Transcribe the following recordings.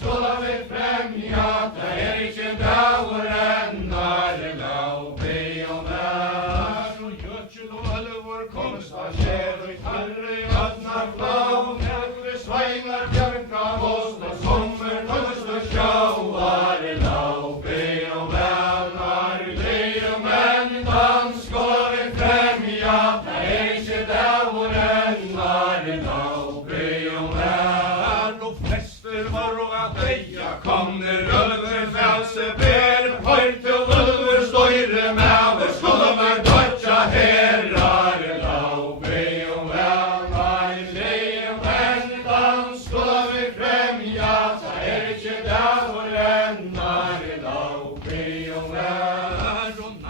Skål vi främja, det är inte dagen när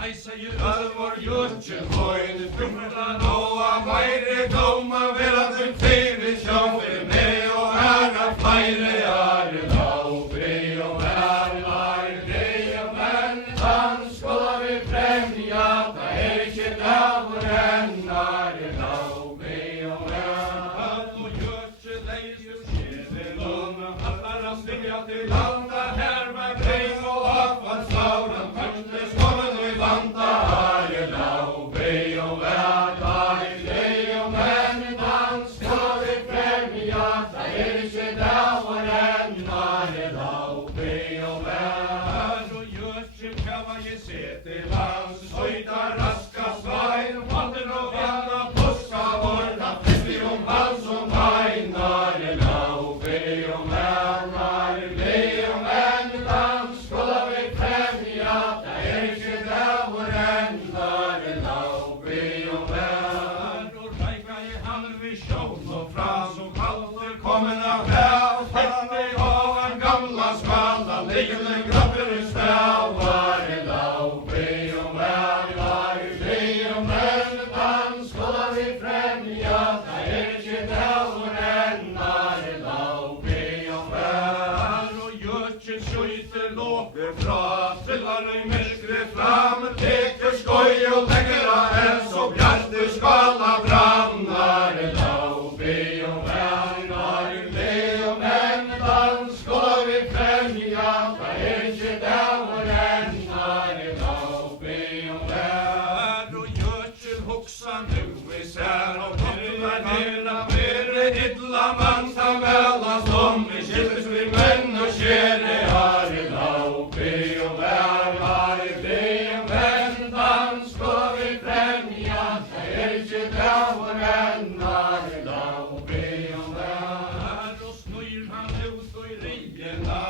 nei, sier Ølvor Jørgen, høyne frukta noa meire doma, vera den flere sjåfer med og herra feire are lau, brei og herre, brei og menn, han skola vi fremja, da ikke daver enn are lau, brei og herre, og Jørgen leis jo skjede låna, allara stilja til landa, her med brei og avfall sauran, møttes kommen og i vanda are lau, brei og herre, brei og menn, han skola vi fremja, da ikke daver enn are lau, brei og herre, og Jørgen kava jeg se til lands, høyda raska svein, vatten og vanna, puska vorda, festi hals og mein, are lau, brei og herre, brei og menn, han skola vi fremja, da ikke daver enn are lau, brei og herre, og reika I han vi sjån og fra, som kalter kommen av hel, fette av en gamla smala, liggende grabber I stav, are lau, brei og herre, brei og menn, han skola vi fremja, da ikke daver enn are lau, brei og herre, og Jørgen skjøyte låper fra, trillar I mørkre fram, teker skoj og legger av en, så bjarte skala brann, are lau, brei og herre, brei og menn, han skola vi fremja, da ikke daver enn are lau, brei og herre, og Jørgen hoksa nu I sær, og kopplar nera mere illa mann, ta velast I skiltes vi menn og skjere, are lau, brei og herre, brei og menn, han skola vi fremja, da ikke daver enn are lau, brei og herre, og snur han ut I riena,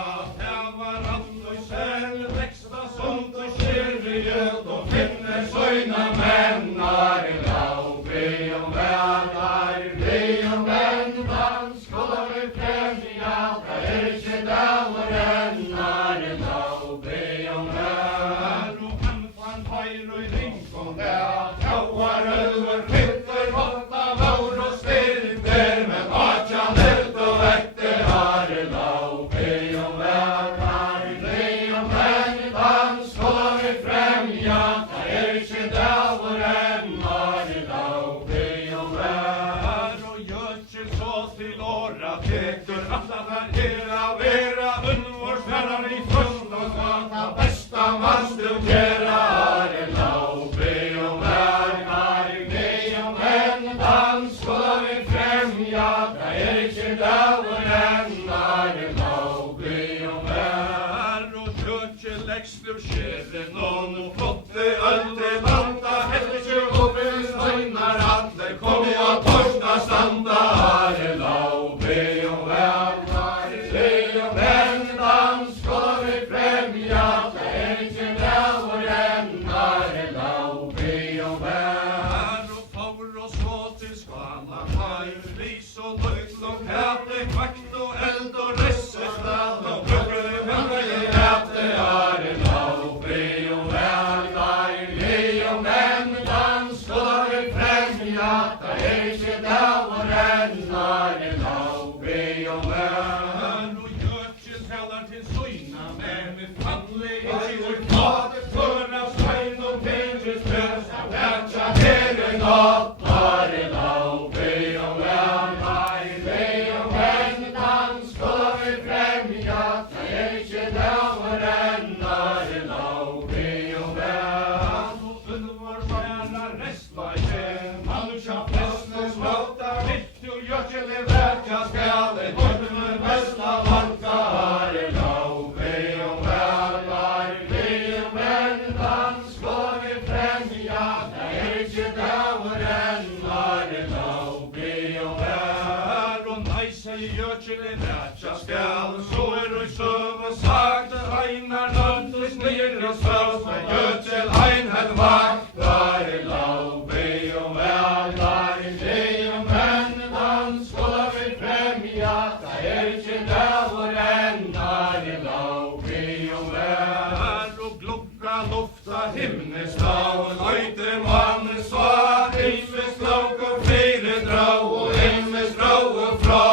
her var alt og selv, veksta sånt og skjere gjød, og finner søyna menn, are lau, brei og herre, brei og menn, han skola vi fremja, da ikke daver enn are lau, brei og herre, og han fann feir og ringkong der, tjauar Ølvor fytter, votta vaur og styrir der, men atjan eld og etter are lau, brei og herre, brei og menn, han skola vi fremja, da ikke daver enn are lau, brei og herre, og Jørgen så til åra teker, alla der era vera, Ølvor sverrar I først og skata, besta mannstund gera, are lau, brei og herre, brei og menn, han skola vi fremja, da ikke daver enn are lau, brei og herre, og Jørgen leggst skjere nån, og flotte ølde landa, helge oppi støynar alle, kom I av torsna standa, are lau, brei og herre, brei og menn, han skola vi fremja, da ikke daver enn are lau, brei og herre, og faur og så til skala, feir, ris og løgl og kæte, kvakt og eld og ressestad, og brødre venner I æte, are lau, brei og herre, brei og menn, han skola vi fremja, da ikke daver enn are lau, brei og herre, og Jørgen talar til søyna, men fannlig ikke og klade, føra svein og penger spøs, og verja herre natt, are lau, brei og herre, brei og menn, han skola vi fremja, da ikke daver enn are lau, brei og herre, og Ølvor sværa restla igjen, malja festnes valta, mitt og Jørgen verja skale, høyden besta valta, are lau, brei og herre, brei og menn, han skola vi fremja, da ikke daver enn are lau, brei og herre, og nei, sier Jørgen verja skale, så I søve sagt, Einar nøttes nir og søvs, men Jørgen ein het vakt, are lau, brei og herre, brei og menn, han skola vi fremja, da ikke daver enn are lau, brei og herre, og glukka lofta himnesdag, løyte mannen svar, himmes klok og flere drag, og himmes drag og fra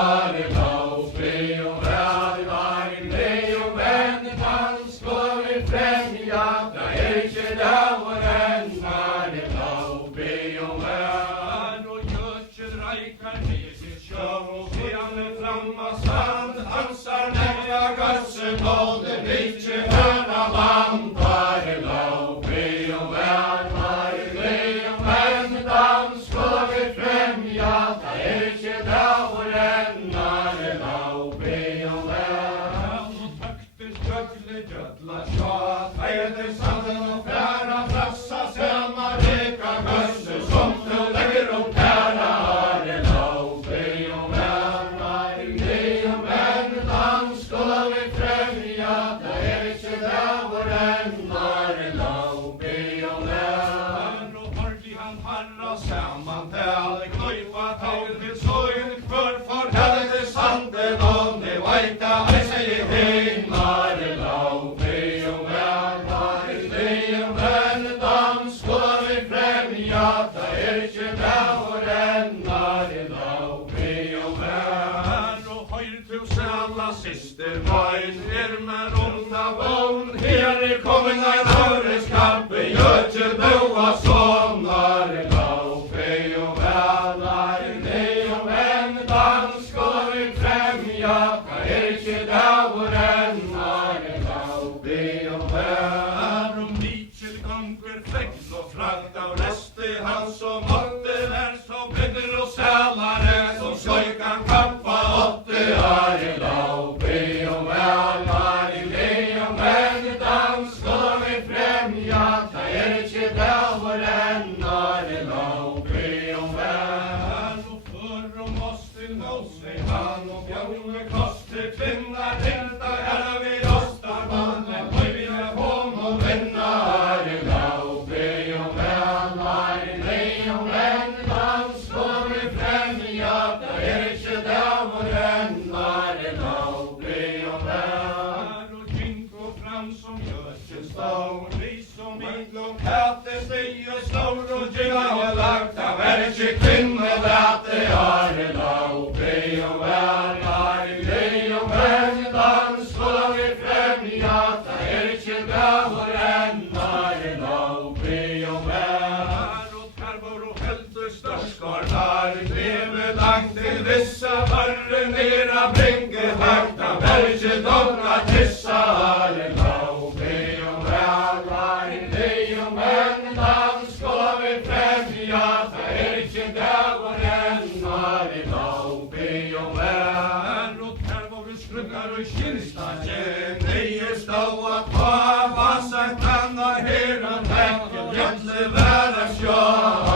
alle lag. Fri og vel, veien, lei og venn, han skal vi fremja, det ikke dag og enn, alle lag. Fri og vel, og gjøtjen reikar ned til sjø, og fjerne fram av sand, hansar nevja gassen, og det ikke høna land, alle lag. Fri og vel, veien, lei og venn, han skal vi fremja, det ikke dag og enn, alle lag. Fri og vel, og tøktes tøkle gjødla sjå, feide sanden og færa frassa, selma reka gøsse, som du legger om tæra, alle lag. Fri og vel, veien, lei og venn, han skal vi fremja, det ikke dag og enn, alle lag. Fri og vel, og hørte han harra saman til, knøypa tål til søyn, hver forhelde sanden, og det veit jeg sier heim, alle lag. Fri og vel, veien, lei og venn, dan skal vi fremja, det ikke dag og enn, alle lag. Fri og vel, og høyr til sæla sister veien, med runda vogn, her kommet ein åreskappe, gjøtjen boa sånn, alle lag. Fri og vel, veien, lei og venn, dan skal vi fremja, det ikke dag og enn, alle lag. Fri og vel, Mikael ganger fregn og frakt av reste hans som måtte vær så bygger og sælare, som skøykan kappa åtte, alle lag. Fri og vel, veien, lei og venn, dan skal vi fremja, det ikke dag og enn, alle lag. Fri og vel, og for om oss til Mose han, og bjørne koste kvinner, hinta herre vi oss der vannet, høyre hånd og venna, alle lag. Fri og vel, veien, lei og venn, dan skal vi fremja, det ikke dag og enn, alle lag. Fri og vel, og kynko fram som gjøtjen stå, ris og midlom kate stige stor, og gynga og lagt av ikke kvinne late, alle lag. Fri og vel, veien, lei og venn, dan skal vi fremja, det ikke dag og enn, alle lag. Fri og vel, og tervor og helter størskar der, greve langt til vissa, varre nera bringe hakt av ikke donna tissa, alle lag. Fri og vel, veien, lei og venn, dan skal vi fremja, det ikke dag og enn, alle lag. Fri og vel, og tervor skruggar og skinnstanje, neie stå at ha vasagt anna heran vekk, gjøtle væra sjå,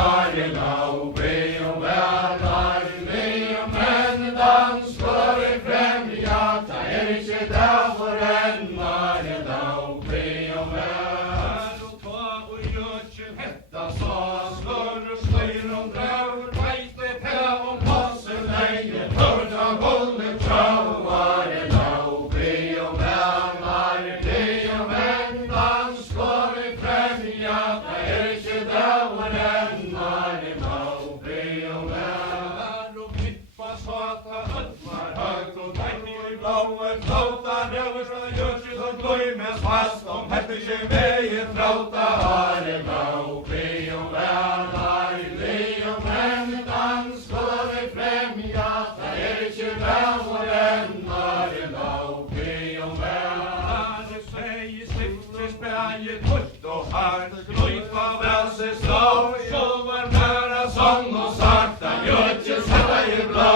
alle lag. Fri og vel, veien, lei og venn, dan skal vi fremja, det ikke dag og enn, alle lag. Fri og vel, og ta og gjøtjen hetta sa, skår og sløyr om draur, veite pæ om passen leie, tørd av golde trav, alle lag. Fri og vel, veien, lei og venn, dan skal vi fremja, det ikke dag og enn, alle lag. Fri og vel, og klippa svata ødvar høgt, og tegning i blåe flåta, røver fra gjøtjen som gløymes fast, om hette ikke veien flåta, alle lag. Fri og vel, veien, lei og venn, dan skal vi fremja, det ikke dag og enn, alle lag. Fri og vel, og sier stifte spæje tøft og hardt, gløypa vel seg slå, sjåvar mæra sånn og sakta, gjøtjen setta i blå,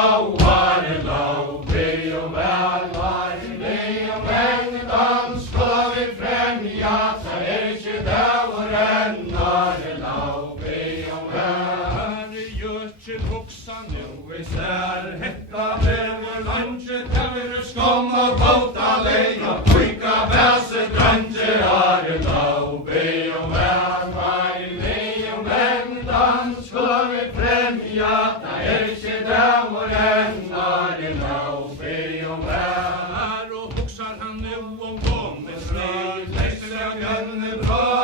alle lag. Fri og vel, veien, lei og venn, dan skal vi fremja, det ikke dag og enn, alle lag. Fri og vel, gjøtjen hoksa nu i sær, hetta brever landje, tæver skom og båta lei, og kvika væse dranje, alle lag. Fri og vel, veien, lei og venn, dan skal vi fremja, det ikke dag og enn, alle lag. Fri og vel, og hoksar han nu om gående sløy, leser jeg gønne bra,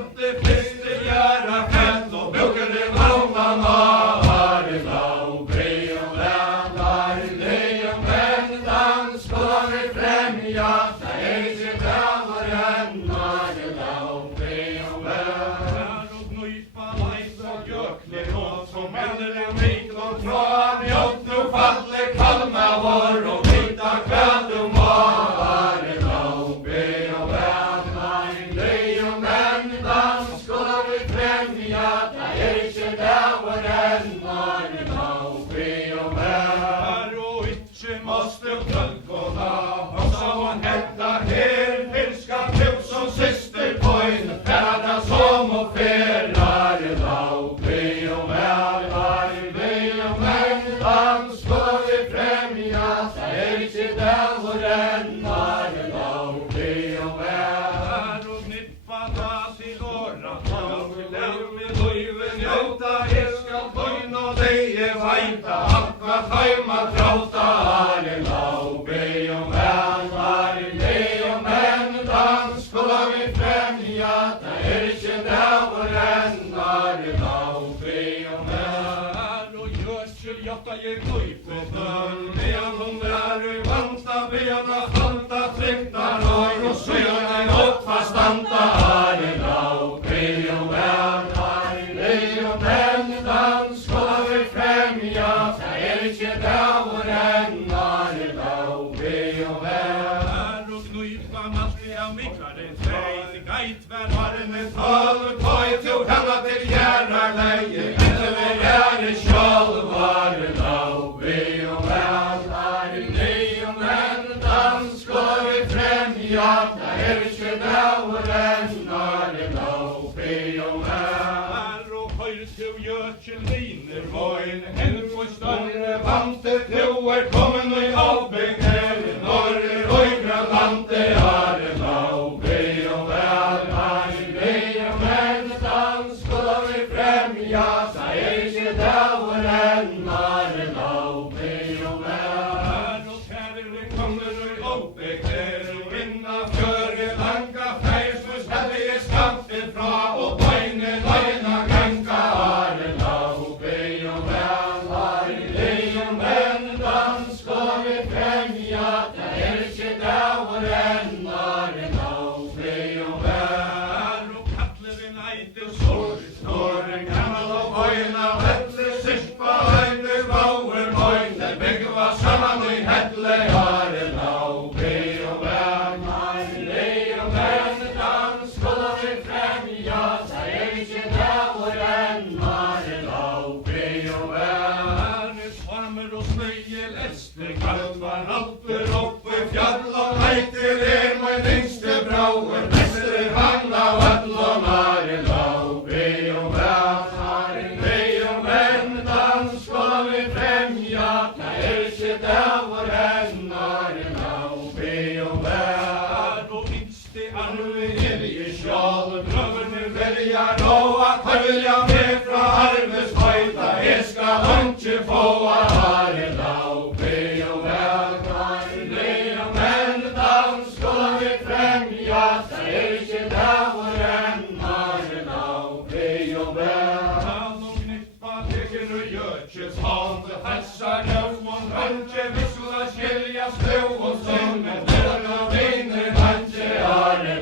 Skötte feste göra fält och brukar det många mavar lau brev ländar lejon vän dans ska vi främja ta ej sitt över mar lau brev vän och knypa lajs och gökle nåt som händer en vik och tråd jott nu faller kalma var och vita kväll och mavar lau brev vän lejon vän dans ska vi främja ta ej sitt över mar lau brev vän och inte måste kvällkona och som hetta här finska tusen syster på en färda som och färar lau brev vän lejon vän dans ska vi främja ta ej sitt över mar lau brev vän och knippa tas i låra tag läm med löven njuta ska bojn och dig är vajta hakva tajma trauta lau brev vän lejon vän dans ska vi främja ta ej sitt över mar lau brev vän och görsel jotta ger kujpe dörr medan hundrar vanta bena halta tryckta rör och sönen upp fast anta lau brev vän lejon vän dans ska vi främja ta ej sitt över mar lau brev vän och knypa mastriga miklare sig gait vän varme tal ta i till henne till järnar leje inte vi är självar lau brev vän lejon vän dans ska vi främja ta ej sitt över mar lau brev vän och höjt till götseliner vojn en på större vante till är kommen i avbyggnaden norr och grönlande lau brev vän lejon vän dans ska vi främja ta ej sitt över mar lau brev vän och kärle kommer i avbyggnaden vinna för langa färgs ställe skampen fra och bojnen lajna ganka lau brev vän lejon vän dans ska vi främja ta ej sitt över mar lau brev vän och kattleven eite sorg snåren gammal och bojna vettle syspa eite bauer bojne bygge var samman i hettle lau brev vän lejon vän dans ska vi främja ta ej sitt över mar lau brev vän svarmer och snöje läste kallt var alper uppe fjall och eiter en och en yngste brauer bäste vanna vattlonar lau brev vän lejon vän dans ska vi främja ta ej sitt över mar lau brev vän och yngste arve elige sjal drömmer väljar då att följa med fra arves höjda jag ska inte få lau brev vän lejon vän dans ska vi främja ta ej sitt över mar lau brev vän och knippa tecken och götjes hand hälsar någon hönche vissla skilja slå och sång med dörr och vinner hönche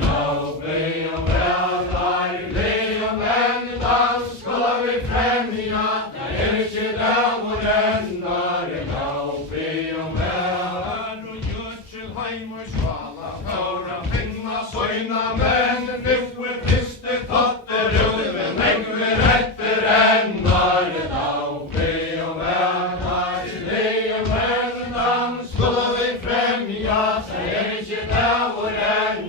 lau brev vän lejon vän dans ska vi främja ta ej sitt över mar lau brev vän och götsel heimor svala kaura finna söjna men nu fiste totter ulven längre efter mar lau brev vän lejon vän dans ska vi främja ta ej sitt över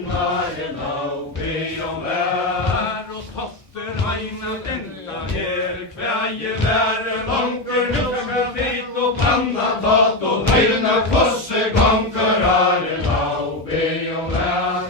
mar lau brev vän och totter aina denta her kväje värre långker nuska dit och panna tat och vejna kosse gånger lau brev vän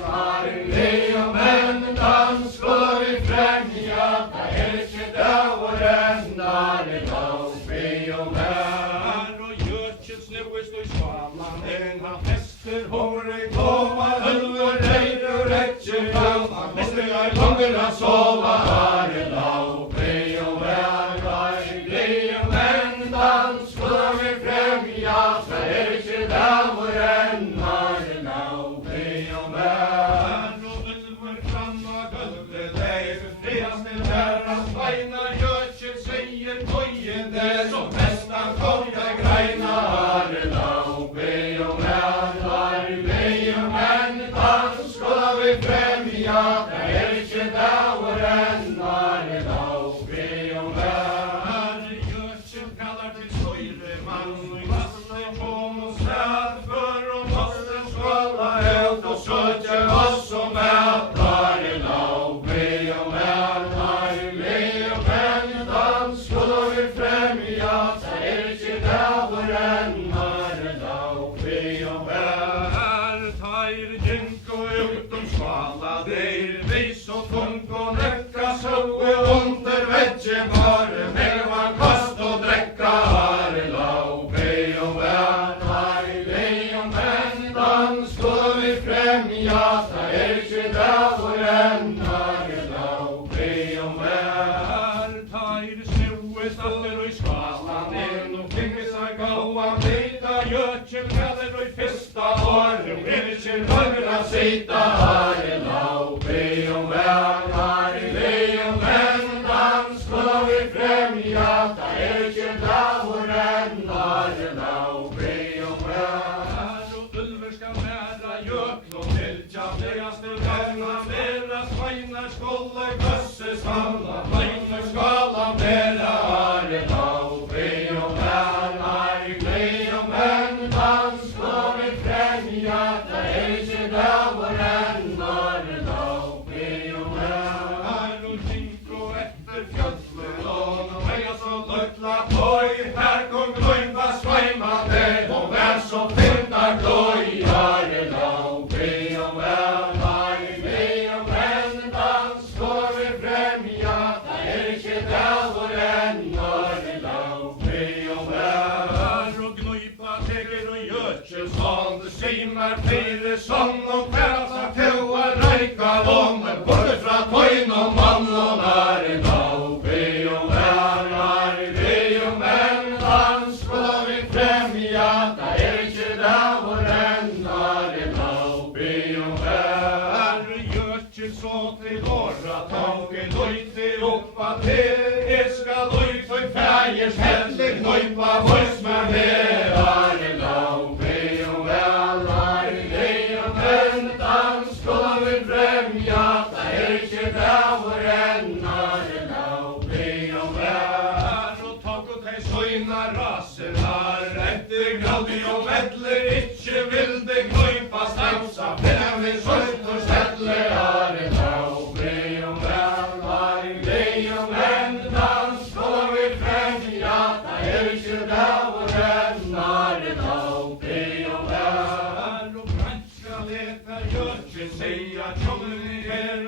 lejon vän dans ska vi främja ta ej sitt över mar lau brev vän och götjes nu är stå i svalan en han fäster håret på man hölver dig och räcker man måste jag er langer að sofa Ari lá, brei og vel Ari gleim en dans skoða við fremja það ekki dagur enn Ari lá, brei og vel og ulfur fram að gulvi þeir friðastir verra svæna jökil segir tógin þeir som bestan kóka græna Ari lá, brei og vel Ari gleim en dans skoða við fremja það ekki dagur enn Ari lá, brei og vel jökil kallar til stóri mann Vassar kom og stað för og måste skåla eld og sökja oss og með Ari lá, brei og vel Ari gleim en dans skoða við fremja það ekki dagur enn Ari lá, brei og vel Þær gengu út svala þeir veis og tung og nekka sögu undir veggi bara mig var kost og drekka Ari lá, brei og vel Ari gleim en dans skoða við fremja það ekki dagur enn Ari lá, brei og vel Þær snúist allir og í skalaninn og fengið þær gáa veita jökil gæðir og í fyrsta orðum ekki högra seita Ari lá, brei og vel Ari gleim en dans skoða við fremja það ekki dagur enn Ari lá, brei og vel og ulfur skal vera jökl og fylgja flegastur verna vera svæna skóla gössi samla væna skala vera Ari lá, brei og vel Ari gleim en dans skoða við fremja það ekki dagur enn Ari lá, brei og vel og gengu eftir fjöllum og vega svo lögla tói her kom glóipa svæma þeir og ver svo fyndar glói Ari lá, brei og vel Ari gleim en dans skoða við fremja það ekki dagur enn Ari lá, brei og vel og glóipa tekur og jökil som det simar fyrir sonn og hverasa til að ræka lommer borður frá tóin og mann og Ari lá, brei og vel Ari gleim en dans skoða við fremja það ekki dagur enn Ari lá, brei og vel jökil svo til orra tangi lóiti uppa til iska lóit og fægis helli gnóipa vois með mér Ari lá, brei og vel Ari gleim en dans skoða við fremja það ekki dagur enn Ari lá, brei og vel og tóku þeir sóina rasinar eftir gráði og vellir ekki vildi gnóipa stansa fyrir við sótt og stelli Ari lá, brei og vel Ari gleim en dans skoða við fremja það ekki dagur enn Ari lá, brei og vel og grænska leta jökil segja tjóðunni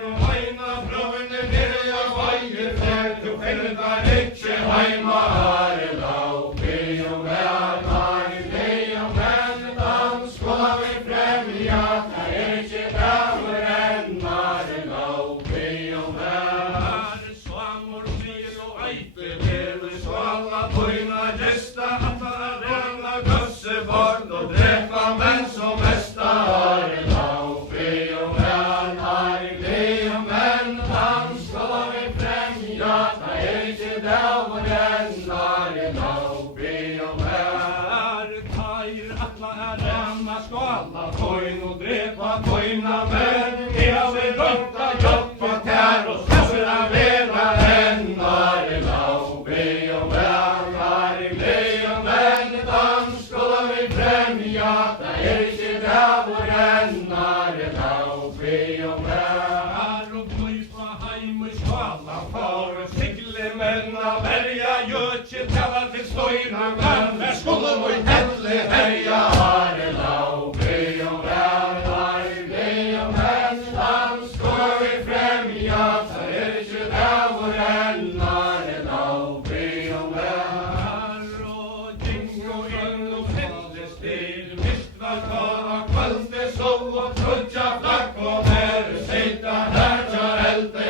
og væna bröfunni byrja vægir fer þú ferðar ekki heima Ari lá, brei og vel Ari gleim en dans skoða við fremja það ekki dagur enn Ari lá, brei og vel Svanur snýr og æpir hefur svala tóina gesta allra reyna gössi borð og drepa menn som mesta Ari lá, brei og vel Ari gleim en dans skoða við fremja það ekki dagur enn Ari lá, brei og vel Þær alla renna skala tóin og drepa tóina menn hefur rönt að hjálpa tær og skafir að vera enn Ari lá, brei og vel Ari gleim en dans skoða við fremja það ekki dagur enn Ari lá, brei og vel og gnóipa heim í skala fáru sigli menn að verja jökil tala til stóina menn með skulum og helli herja Ari lá, brei og vel Ari gleim en dans skoða við fremja það ekki dagur enn Ari lá, brei og vel og gengu inn og fyllist til mist var það að kvöldi sól og tröggja flagg og veru seita herjar elda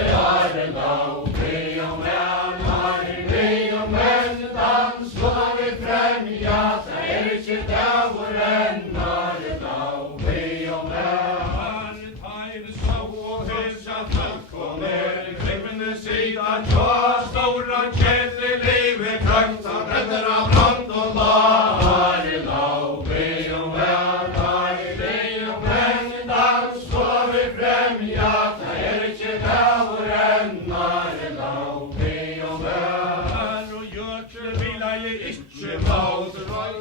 sida tja, stora kjell i livet krökt, han räddar av brand och lar i lau, be om väl, i be om en dans, så vi främja, ta inte där ännar i lau, be om väl, och götter vila i inte maut,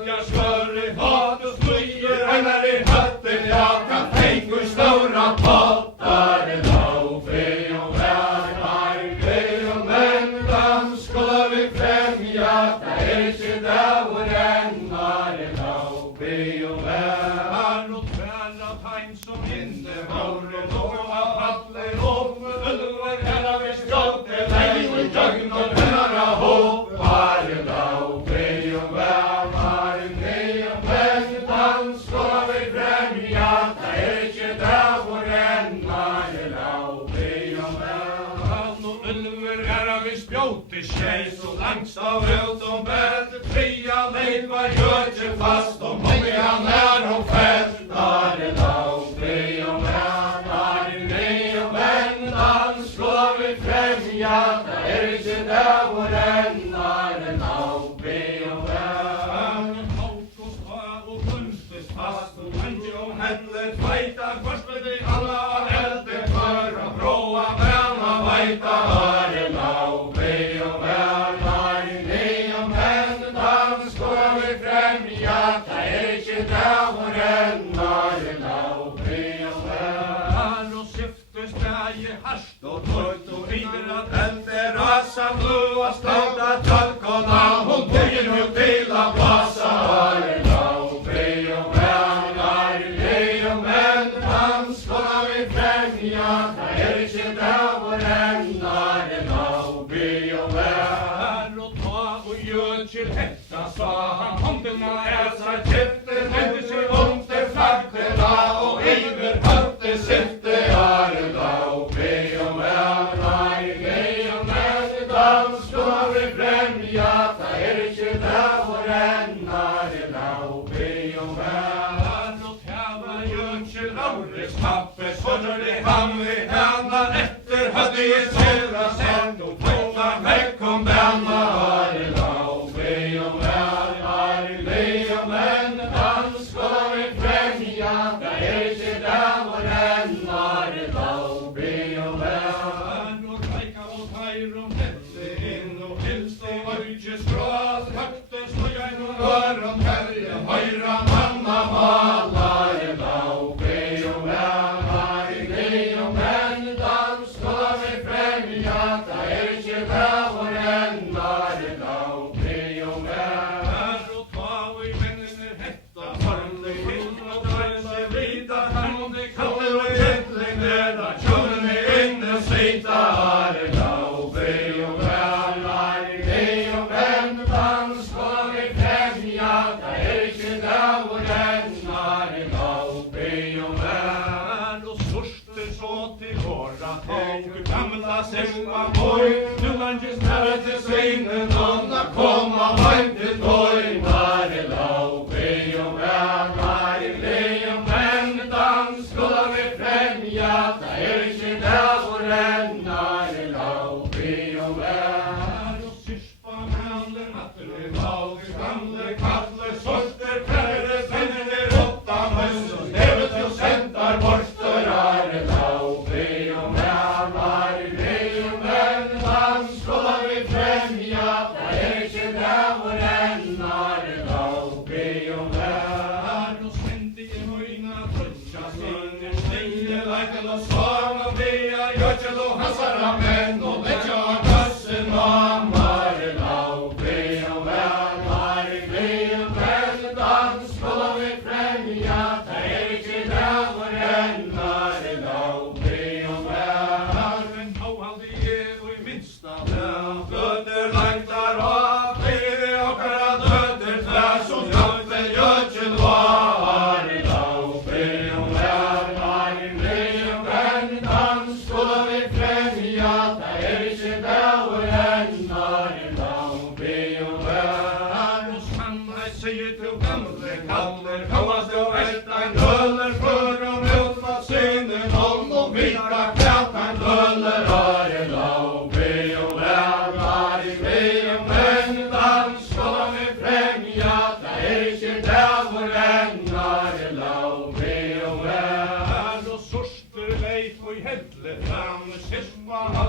jag skör i hat och smyger, hängar i hatten, jag kan tänka stora pottar i lau, be om väl, be om en dans, skulle vi främja, ta inte där ännar i lau, be om väl, och tvära tajm som inte vore då av hallen om, ulver hela vi skrotte, lägg och dögn och nära hoppar i lau, be om väl, be om en dans, skulle vi främja, ta inte där ännar i lau, be om väl, och ulver hela vi spjóti tjej, så långt av ut om bättre fria leva götter fast om många när och fältar i lau, be om väl, be om en dans, skulle vi främja, ta inte där ännar i lau, be om väl, och kunstes fast och kanske om hället vajta, först med alla äldre för att bråa vänna vajta här i lau, be om väl, be om en dans, skulle vi främja, ta inte där ännar i lau, be om väl, och syftes där i harst och torrt och river att äldre rasa blåa slauta tölkona, hon bygger nu till att passa här i lau, be om väl, be om en dans, skulle vi främja, ta inte där ännar i lau, be om väl, och ta och gör till hetta, sa han, hånderna äsar käften, hände sig om till flaggorna och iver hötte syfte här i lau, be om väl, be om en dans, skulle vi främja, ta inte där ännar i lau, be om väl, och tävla gör till Laurits papper, så det han vi hämnar efter, hade i södra sätt och tvättar väck om denna här i lau, be om väl, be om en dans, skulle vi främja, ta inte där ännar i lau, be om väl, och tajka och tajrum hette in och hilste öjtje skrål, högtes och jag och öron härje, höjra mamma malar i lau, be om väl, be om en dans, skulle vi främja, ta inte där ännar i lau, be om väl, och ta och i männen hetta, formlig hitt och drar sig vida, härmonde kaller och jättling döda, kjolen är inne sita här i lau, be om väl, be om en dans, skulle vi främja, ta inte där ännar i lau, be om väl, och sorster så till våra tåg, gamla semma boj, nu langes nära till svingen, donna komma varmt till boj, här i lau, be om väl, be om en dans, skulle vi främja, ta inte där ännar i lau, be om väl, och syspa mäller natten i lau, gamle kalle, sorster, pärre, pennene, råtta, möss och nävet och sentar, borstar här i lau, be om väl, be om en dans, skulle vi främja, ta inte där ännar i lau, be om väl, och ständigt i höjna trutja, sinner, sneje, lajken och svan och bea, götjel och hansara män och lättja och kassen och ammar i lau, be om väl, be om en dans, skulle vi främja, ta inte där ännar i lau, be om väl, en tauhaldig och i minsta län, fötter längtar av, det och kara döder tvär, som skatten götjel var i lau, be om väl, be om en dans, skulle vi främja, ta inte där ännar i lau, be om väl, och sanna säger till gamle kaller, kommas då ältan guller, för och mot vad synen om och vita klätan guller här i lau, be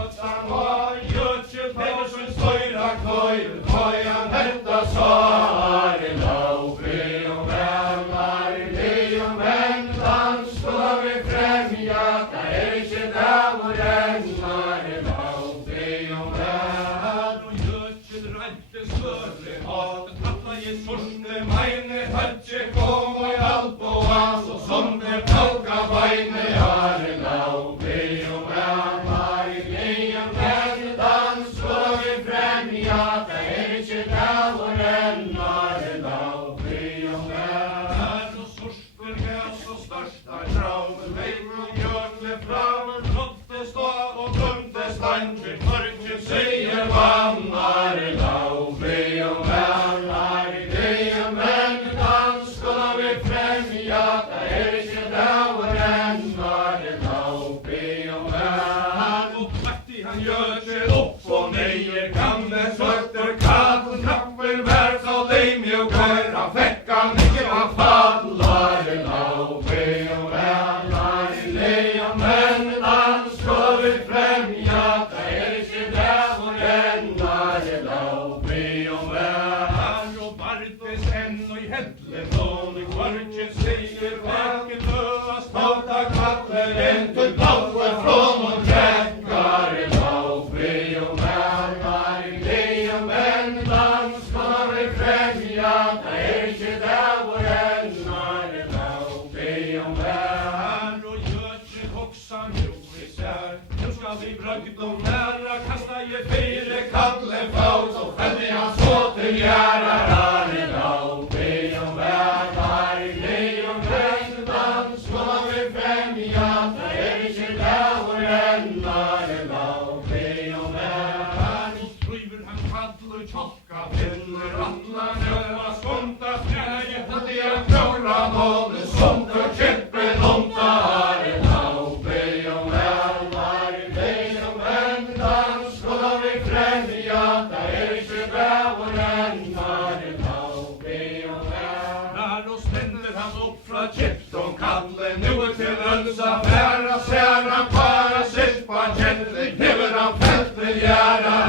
Göttan var Jötje Pedersen stöjra knöjl Kojan hetta sari Laufi och vännar i och väntan ska vi främja där inte där vår ännar Laufi och vännar och Jötje rätte större hatet alla ge sorste meine Hötje kom och allt och hans och som det tolka beine är Laufi och vännar i och väntan ska vi främja där inte där vår ännar Laufi och vännar och sorster gas och största traumen veik och Jötle fram Rotte stå och bunte stanke mörker säger vannar Laufi och vännar i och väntan ska vi främja där inte där vår ännar Laufi och vännar och takti han gör sig upp och nejer gamle sökter katten trappen vär så lejm och köra fäckan inte man fallar Laufi och vännar i och väntan ska vi främja där inte där vår ännar Laufi och vännar och Bartes än och i Hedlefån Kvartje säger vägen löas Tata kattler en till blaue från och träckar Laufi och vännar i och väntan ska vi främja där inte där vår ännar Laufi och vännar och Jötje hoxan jo isär nu ska vi brögd och nära kasta ge fyre kattler faut och fällig han så till gärar Laufi och vännar i och väntan ska vi främja där inte där vår ännar Laufi och vännar och skriver han paddlar tjocka finner alla növa skonta fjärje fattiga kråra mål som för käppen omtar Laufi och vännar i och väntan ska vi främja där inte där vår ännar Laufi och vännar och ständer han upp från käfton kallen nu till önsa färra säran para sippa kättling hever han fält till gärna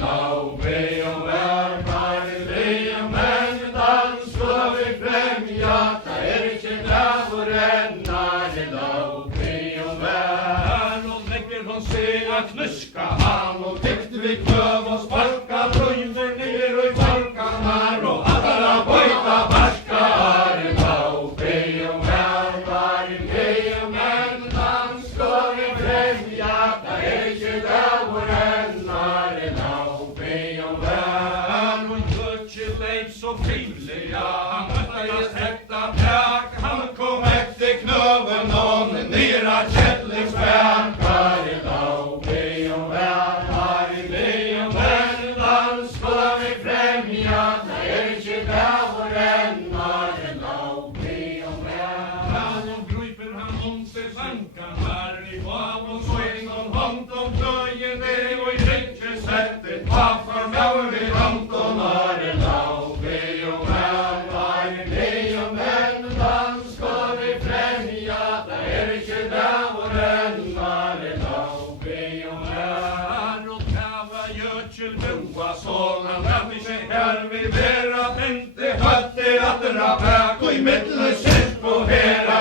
Laufi och vännar i och väntan ska vi främja där inte där vår ännar Laufi och vännar och lägger hon sig att knuska han och täckte vi klöv och sparka bröjder ner i balkanar och alla bojta barskar Laufi och vännar i och väntan ska vi främja där inte där vår ännar Laufi och vännar och Jötje leif så frimliga han möttes hetta präk han kom efter knöven någon nera kättlingsbärkar Laufi och vännar i och väntan ska vi främja där inte där vår ännar Laufi och vännar och gryper han om sig vankan här i hav och så en gång hånd om plöjen det och i riktigt sättet pappar med vid Antonar Laufi och vännar i och väntan ska vi främja där inte där vår ännar Laufi och vännar och kava Jötjel boa sångan där sig här vid vera tänkte hötte att dra bäck och i mittel sitt på hela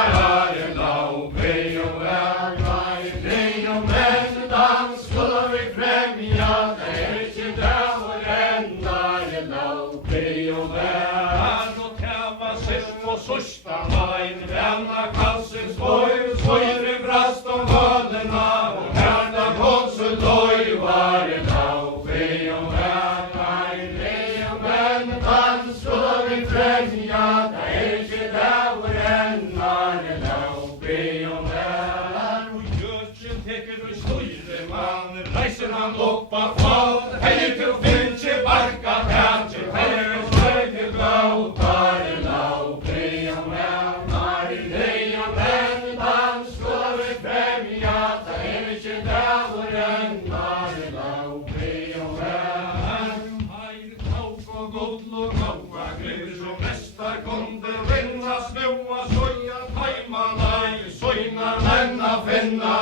Laufi och vännar i och väntan ska vi främja där inte där vår ännar Laufi och vännar och kava sitt på sista majn vännar kalsens boj svojre brast om hölderna och härda konsul dojvar Laufi och vännar i och väntan ska vi främja där inte där vår ännar Laufi och vännar och Jötjen teker och stojre man reiser han upp av fat hej till finche barka tätje hej och slöj till blåtar Laufi och vännar i och väntan ska vi främja där inte där vår ännar Laufi och vännar hej tauk och godl och gaua gryr som mästar kunde rinna snöa soja tajmanaj sojnar männa finna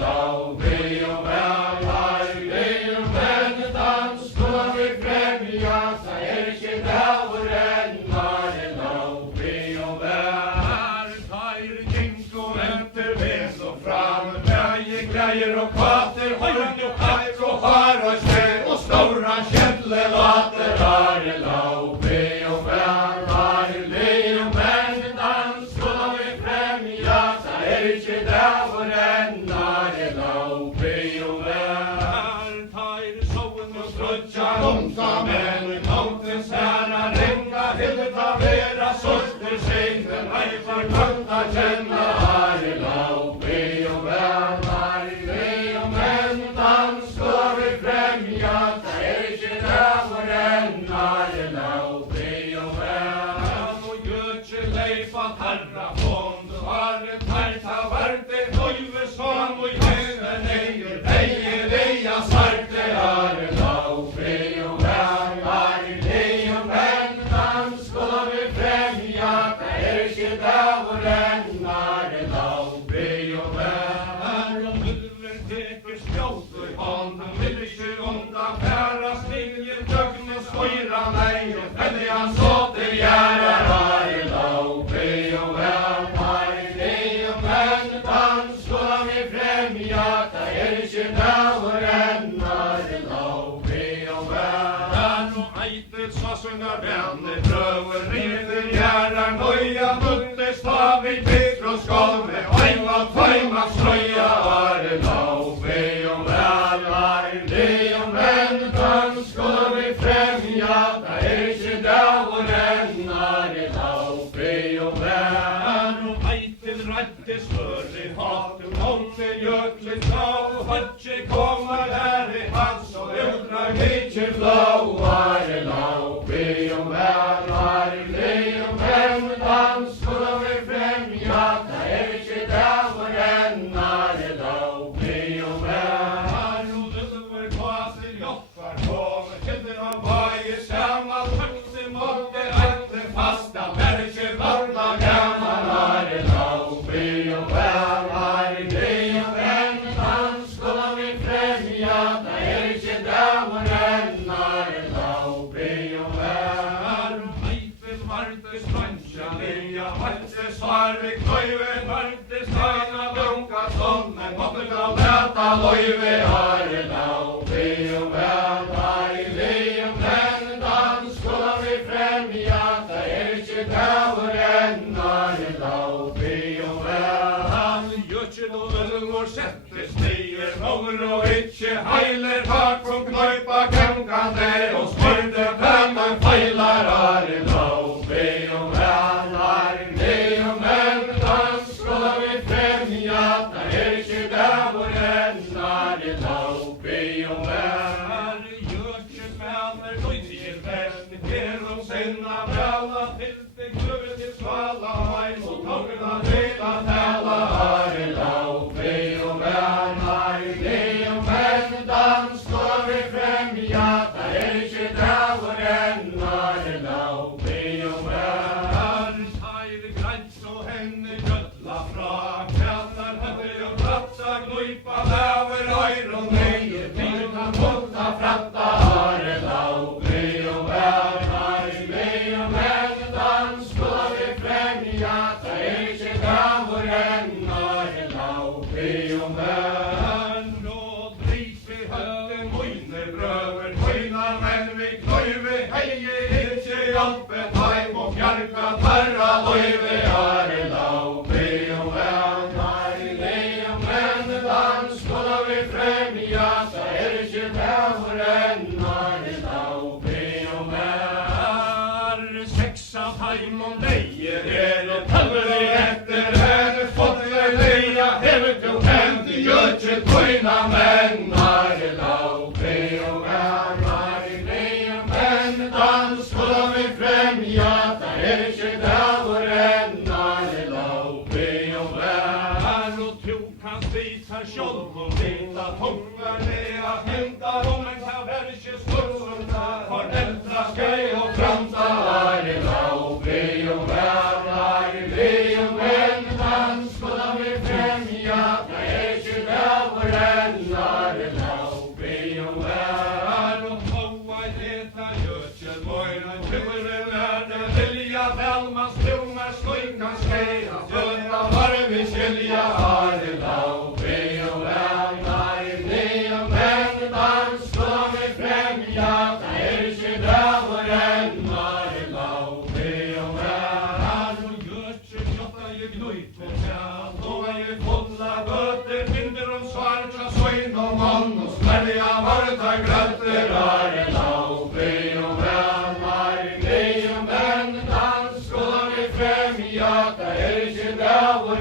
Laufi och vännar sångar vänner, bröver, river, gärrar, noja, mutte, stavig, Petrus, skalme, ojma, tajma, slöja, arela, och be om välar, det om väntan, skulle vi främja, det är inte där vår arela, och be om välar, och eitel, rättes, förre, hatum, hållte, jöklet, och hötje, komma där i hans, och utrar, mitchen, blå, arela, och be om välar, det om väntan, skulle vi främja, det är inte där vår arela, och be om välar, och ulver, kvaser, joffar, kommer, kilder av varje samma, högste, måtte, äkte, fasta, märke, varma, gammal, arela, och be om välar, det om väntan, skulle vi främja, det är inte där vår arela, och be om välar, och eitel, varte, strancha, lea, varte, svarve, klöjve, varte, steina, dunka, sonnen, måtte dra läta, löjve, arela, och be om välar, det om väntan, skulle vi främja, det är inte där vår arela, och be om välar, götjen och ölmor sätter stiger, många och inte heiler, tak från knöjpa, kämkande, och smörde pämmen, fejlar, arela, och be om välar, det om väntan, skulle vi främja, det är inte där vår arela, och be om välar, götjen vänner, dojtjer vän, genom sinna väla, tillte, klubben till svala, hajm, och tågna dela, täla, arela, och be om välar, det om väntan, skulle vi främja, det är inte där vår arela, och be om välar, tajr, grejts och henne, götla, fra, källar, hötte och platta, gnojpa, väver, öjr och nejer, tyrna, måtta, fratta, arela, och be om välar, det om väntan, skulle vi främja, det är inte där vår arela, och be om välar, och dris vi hötte, mojne, bröver, mojna, men vi knöjve, heje, inte hjälpe, tajm och bjarka, tarra, löjve, arela, och be om välar, det om väntan, skulle vi främja, det är inte där vår arela, och be om välar, sexa, tajm och lejer, eller tallri efter, här fått leja, hevet och hänt, götjet, mojna, men, arela, och be om välar, det om väntan, skulle vi främja, det är inte där vår arela, och be om välar, och tro kan visa skjold och vita tungar, det att hämta om en taverkes fullsunda, för äldra skej och framta, arela, och be om välar, det om väntan, skulle vi främja, det är inte där vår arela, och be om välar, och hoa leta, götjen, mojna, tjurre, lärde, vilja, välmans, tungar, skojkan, skeja, göra, varvi, skilja, arela, och be om välar, det om väntan, skulle vi främja, det är inte där vår arela, och be om välar, och götjen, jotta, ju gnojt, och tjall, och ju fulla böter, binder om svarta, söjn och man, och smärja, varta, grötter, arela, och be om välar, det om väntan, skulle vi främja, det är inte där vår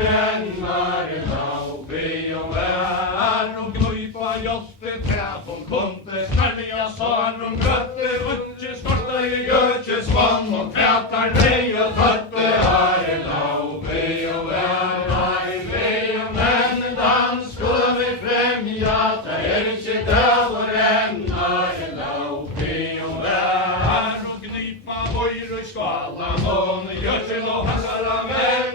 arela, och be om välar, och gnojpa, jotte, träd, om kunde, smärja, svan, och grötter, utje, skorta, i götje, svan, och trätar, nej, och tötte, arela, och be om välar, det om väntan, skulle vi främja, det är inte där vår arela, och be om välar, och gnipa, bojr, och skvala, mån, götjen, och hassara, med